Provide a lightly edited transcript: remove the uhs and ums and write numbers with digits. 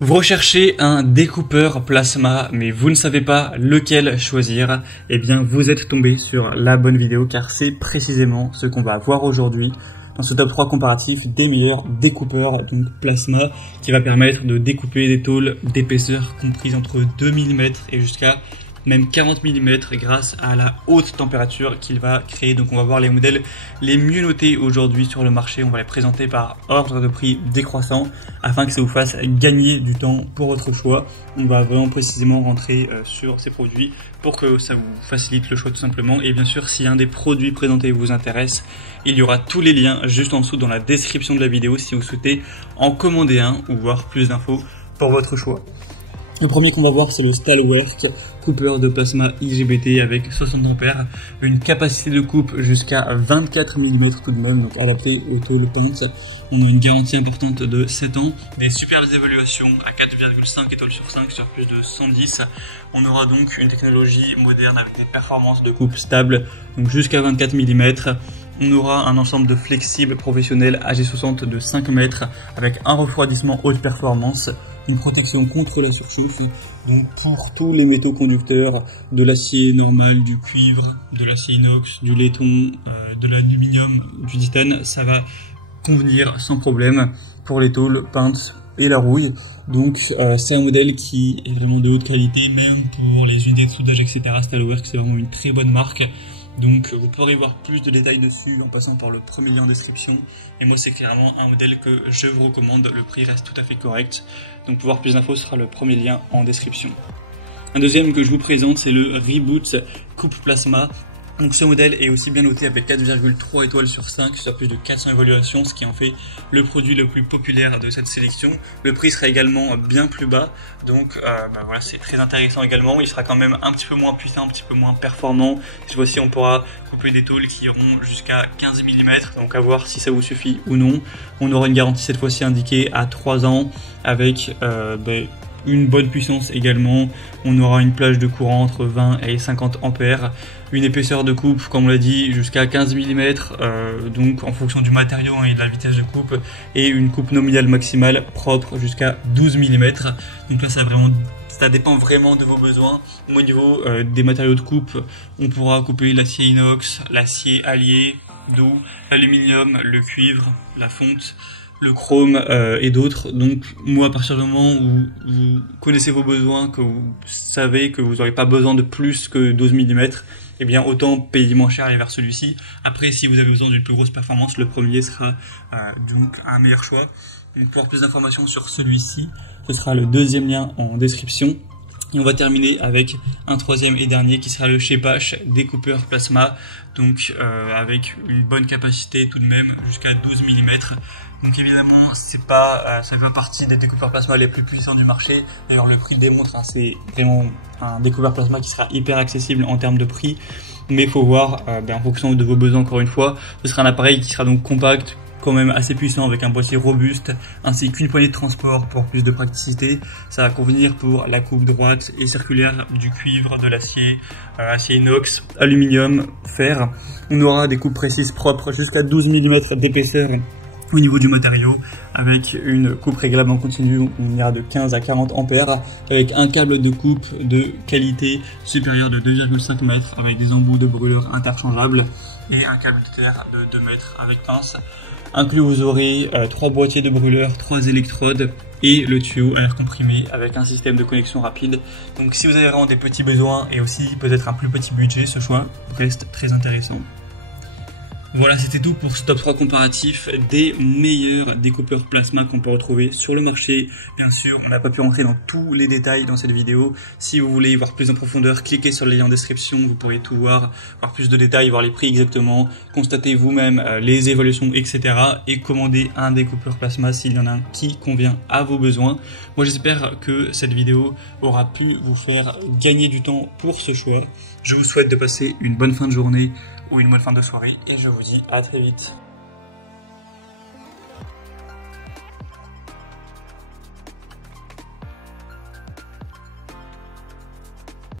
Vous recherchez un découpeur plasma, mais vous ne savez pas lequel choisir, eh bien vous êtes tombé sur la bonne vidéo car c'est précisément ce qu'on va voir aujourd'hui dans ce top 3 comparatif des meilleurs découpeurs donc plasma qui va permettre de découper des tôles d'épaisseur comprises entre 2 mm et jusqu'à même 40 mm grâce à la haute température qu'il va créer. Donc on va voir les modèles les mieux notés aujourd'hui sur le marché, on va les présenter par ordre de prix décroissant afin que ça vous fasse gagner du temps pour votre choix. On va vraiment précisément rentrer sur ces produits pour que ça vous facilite le choix tout simplement. Et bien sûr, si un des produits présentés vous intéresse, il y aura tous les liens juste en dessous dans la description de la vidéo si vous souhaitez en commander un ou voir plus d'infos pour votre choix. Le premier qu'on va voir, c'est le Stalwart coupeur de plasma IGBT avec 60 ampères, une capacité de coupe jusqu'à 24 mm tout de même, donc adapté aux tôles peintes. On a une garantie importante de 7 ans, des superbes évaluations à 4,5 étoiles sur 5 sur plus de 110. On aura donc une technologie moderne avec des performances de coupe stables, donc jusqu'à 24 mm. On aura un ensemble de flexibles professionnels AG60 de 5 mètres avec un refroidissement haute performance, une protection contre la surchauffe, donc pour tous les métaux conducteurs, de l'acier normal, du cuivre, de l'acier inox, du laiton, de l'aluminium, du titane, ça va convenir sans problème pour les tôles peintes et la rouille. Donc c'est un modèle qui est vraiment de haute qualité, même pour les unités de soudage, etc. Stalwart, c'est vraiment une très bonne marque. Donc vous pourrez voir plus de détails dessus en passant par le premier lien en description. Et moi c'est clairement un modèle que je vous recommande, le prix reste tout à fait correct. Donc pour voir plus d'infos, ce sera le premier lien en description. Un deuxième que je vous présente, c'est le Reboot Coupe Plasma. Donc ce modèle est aussi bien noté avec 4,3 étoiles sur 5 sur plus de 400 évaluations, ce qui en fait le produit le plus populaire de cette sélection. Le prix sera également bien plus bas, donc voilà, c'est très intéressant également. Il sera quand même un petit peu moins puissant, un petit peu moins performant. Cette fois-ci on pourra couper des tôles qui iront jusqu'à 15 mm, donc à voir si ça vous suffit ou non. On aura une garantie cette fois-ci indiquée à 3 ans avec une bonne puissance également. On aura une plage de courant entre 20 et 50 ampères, une épaisseur de coupe comme on l'a dit jusqu'à 15 mm, donc en fonction du matériau et de la vitesse de coupe, et une coupe nominale maximale propre jusqu'à 12 mm. Donc là ça dépend vraiment de vos besoins. Au niveau des matériaux de coupe, on pourra couper l'acier inox, l'acier allié, d'eau, l'aluminium, le cuivre, la fonte, le chrome et d'autres. Donc moi, à partir du moment où vous connaissez vos besoins, que vous savez que vous n'aurez pas besoin de plus que 12 mm, eh bien autant payer moins cher et aller vers celui-ci. Après, si vous avez besoin d'une plus grosse performance, le premier sera donc un meilleur choix. Donc pour plus d'informations sur celui-ci, ce sera le deuxième lien en description. Et on va terminer avec un troisième et dernier qui sera le Shepash découpeur plasma, donc avec une bonne capacité tout de même jusqu'à 12 mm. Donc évidemment ça fait partie des découpeurs plasma les plus puissants du marché. D'ailleurs le prix le démontre, hein, c'est vraiment un découpeur plasma qui sera hyper accessible en termes de prix. Mais il faut voir en fonction de vos besoins encore une fois. Ce sera un appareil qui sera donc compact, quand même assez puissant avec un boîtier robuste ainsi qu'une poignée de transport pour plus de praticité. Ça va convenir pour la coupe droite et circulaire du cuivre, de l'acier, acier inox, aluminium, fer. On aura des coupes précises propres jusqu'à 12 mm d'épaisseur au niveau du matériau, avec une coupe réglable en continu. On ira de 15 à 40 ampères avec un câble de coupe de qualité supérieure de 2,5 mètres avec des embouts de brûleur interchangeables et un câble de terre de 2 mètres avec pince. Inclus, vous aurez 3 boîtiers de brûleur, 3 électrodes et le tuyau à air comprimé avec un système de connexion rapide. Donc si vous avez vraiment des petits besoins et aussi peut-être un plus petit budget, ce choix reste très intéressant. Voilà, c'était tout pour ce top 3 comparatif des meilleurs découpeurs plasma qu'on peut retrouver sur le marché. Bien sûr, on n'a pas pu rentrer dans tous les détails dans cette vidéo. Si vous voulez voir plus en profondeur, cliquez sur le lien en description, vous pourrez tout voir plus de détails, voir les prix exactement, constater vous-même les évaluations, etc. et commander un découpeur plasma s'il y en a un qui convient à vos besoins. Moi, j'espère que cette vidéo aura pu vous faire gagner du temps pour ce choix. Je vous souhaite de passer une bonne fin de journée ou une bonne fin de soirée et je vous dis à très vite.